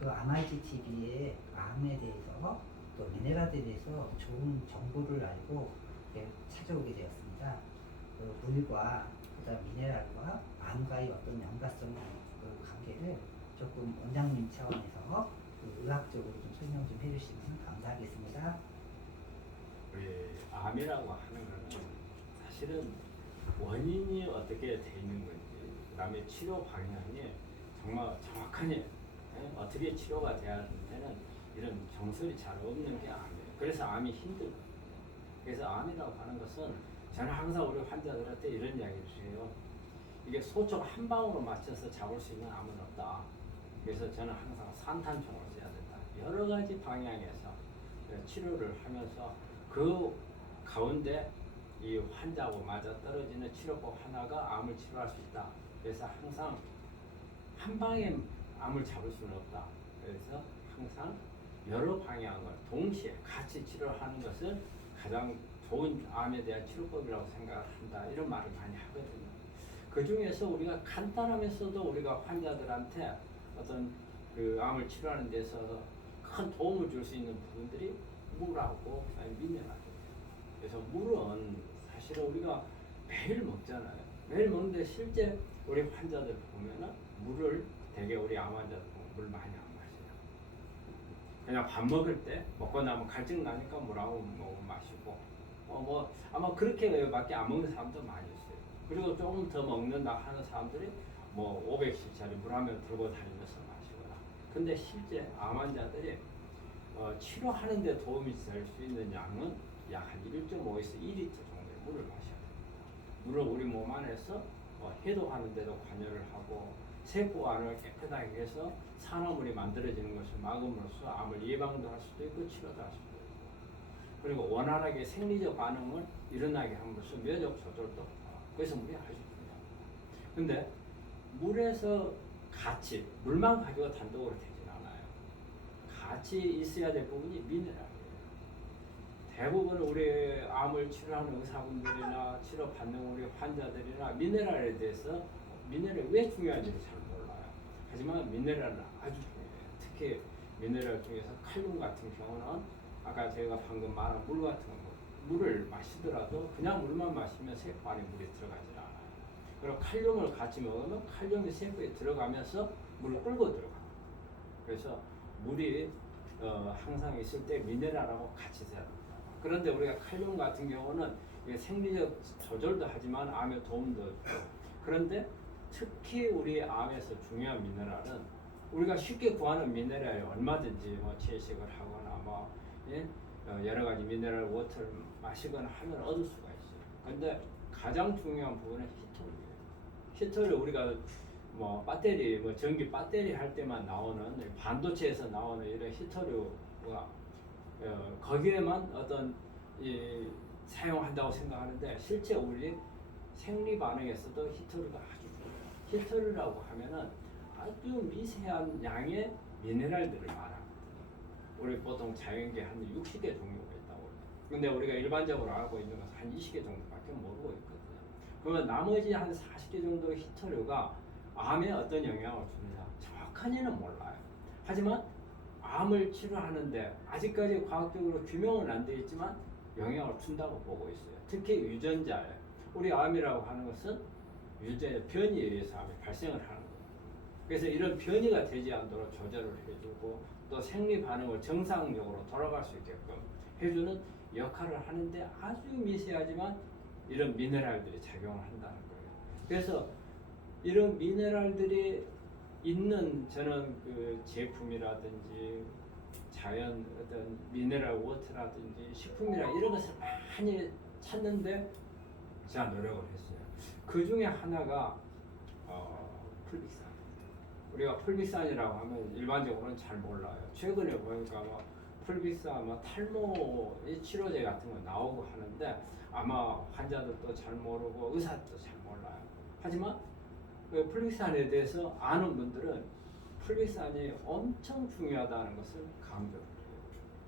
그 아마이지 TV의 암에 대해서 또 미네랄에 대해서 좋은 정보를 알고 이렇게 찾아오게 되었습니다. 그 물과 그다음 미네랄과 암과의 어떤 연관성 그 관계를 조금 원장님 차원에서 그 의학적으로 좀 설명 좀 해주시면 감사하겠습니다. 우리 암이라고 하는 거는 사실은 원인이 어떻게 돼 있는 건지, 그다음에 치료 방향이 정말 정확하게 어떻게 치료가 돼야 되는 이런 정설이 잘 없는 게 암이에요. 그래서 암이 힘들거든요. 그래서 암이라고 하는 것은 저는 항상 우리 환자들한테 이런 이야기를 해요. 이게 소총 한 방으로 맞춰서 잡을 수 있는 암은 없다. 그래서 저는 항상 산탄총을 써야 된다. 여러 가지 방향에서 치료를 하면서 그 가운데 이 환자하고 맞아 떨어지는 치료법 하나가 암을 치료할 수 있다. 그래서 항상 한 방에 암을 잡을 수는 없다. 그래서 항상 여러 방향을 동시에 같이 치료하는 것을 가장 좋은 암에 대한 치료법이라고 생각을 한다. 이런 말을 많이 하거든요. 그 중에서 우리가 간단하면서도 우리가 환자들한테 어떤 그 암을 치료하는 데서 큰 도움을 줄 수 있는 부분들이 물하고 미네랄이에요. 그래서 물은 사실은 우리가 매일 먹잖아요. 매일 먹는데 실제 우리 환자들 보면은 물을 되게 우리 암 환자들 보면 물 많이 안 마셔요. 그냥 밥 먹을 때 먹고 나면 갈증 나니까 물하고 마시고 뭐 아마 그렇게밖에 안 먹는 사람도 많이 있어요. 그리고 조금 더 먹는다 하는 사람들이 뭐 500cc짜리 물 한 명 들고 다니면서 마시거나. 근데 실제 암 환자들이 치료하는 데 도움이 될 수 있는 양은 약 한 1.5에서 2리터 정도의 물을 마셔야 됩니다. 물을 우리 몸 안에서 해독하는 데도 관여를 하고 세포 안을 깨끗하게 해서 산화물이 만들어지는 것을 막음으로써 암을 예방도 할 수도 있고 치료도 할 수도 있고, 그리고 원활하게 생리적 반응을 일어나게 함으로써 면역 조절도 그래서 물이 아주 중요합니다. 근데 물에서 같이 물만 가지고 단독으로 되진 않아요. 같이 있어야 될 부분이 미네랄이에요. 대부분 우리 암을 치료하는 의사분들이나 치료받는 우리 환자들이나 미네랄에 대해서 미네랄이 왜 중요한지를 잘 몰라요. 하지만 미네랄은 아주 중요해요. 특히 미네랄 중에서 칼륨 같은 경우는 아까 제가 방금 말한 물 같은 거, 물을 마시더라도 그냥 물만 마시면 세포 안에 물이 들어가지 않아요. 그리고 칼륨을 같이 먹으면 칼륨이 세포에 들어가면서 물을 끌고 들어갑니다. 그래서 물이 항상 있을 때 미네랄하고 같이 있어야 됩니다. 그런데 우리가 칼륨 같은 경우는 생리적 조절도 하지만 암에 도움도 줘. 그런데 특히 우리 암에서 중요한 미네랄은 우리가 쉽게 구하는 미네랄이 얼마든지 뭐 채식을 하거나 뭐 여러 가지 미네랄 워터를 마시거나 하면 얻을 수가 있어요. 그런데 가장 중요한 부분은 히토리예요. 히토리 우리가 뭐 배터리, 뭐 전기 배터리 할 때만 나오는 반도체에서 나오는 이런 히토류가 거기에만 어떤 사용한다고 생각하는데 실제 우리 생리 반응에서도 히토류가 아주 중요해요. 히토류라고 하면은 아주 미세한 양의 미네랄들을 말합니다. 우리 보통 자연계 한 60개 종류가 있다고 해요. 근데 우리가 일반적으로 알고 있는 것은 한 20개 정도밖에 모르고 있거든요. 그러면 나머지 한 40개 정도의 히토류가 암에 어떤 영향을 주느냐 정확하지는 몰라요. 하지만 암을 치료하는데 아직까지 과학적으로 규명은 안 되어 있지만 영향을 준다고 보고 있어요. 특히 유전자에 우리 암이라고 하는 것은 유전자 변이에 의해서 암이 발생을 하는 거예요. 그래서 이런 변이가 되지 않도록 조절을 해주고 또 생리 반응을 정상적으로 돌아갈 수 있게끔 해주는 역할을 하는데 아주 미세하지만 이런 미네랄들이 작용을 한다는 거예요. 그래서 이런 미네랄들이 있는 저는 그 제품이라든지 자연 어떤 미네랄 워터라든지 식품이라 이런 것을 많이 찾는데 제가 노력을 했어요. 그 중에 하나가 풀빅산. 우리가 풀빅산이라고 하면 일반적으로는 잘 몰라요. 최근에 보니까 뭐 풀빅산, 뭐 탈모 치료제 같은 거 나오고 하는데 아마 환자들도 잘 모르고 의사도 잘 몰라요. 하지만 그 풀빅산에 대해서 아는 분들은 풀빅산이 엄청 중요하다는 것을 강조해요.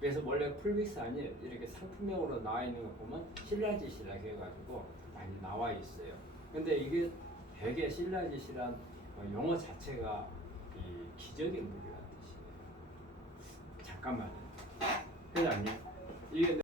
그래서 원래 풀빅산이 이렇게 상품명으로 나와 있는 거 보면 실라지시라고 해가지고 많이 나와 있어요. 근데 이게 되게 실라지시란 용어 자체가 이 기적의 물이라는 뜻이에요. 잠깐만요. 회장님, 이게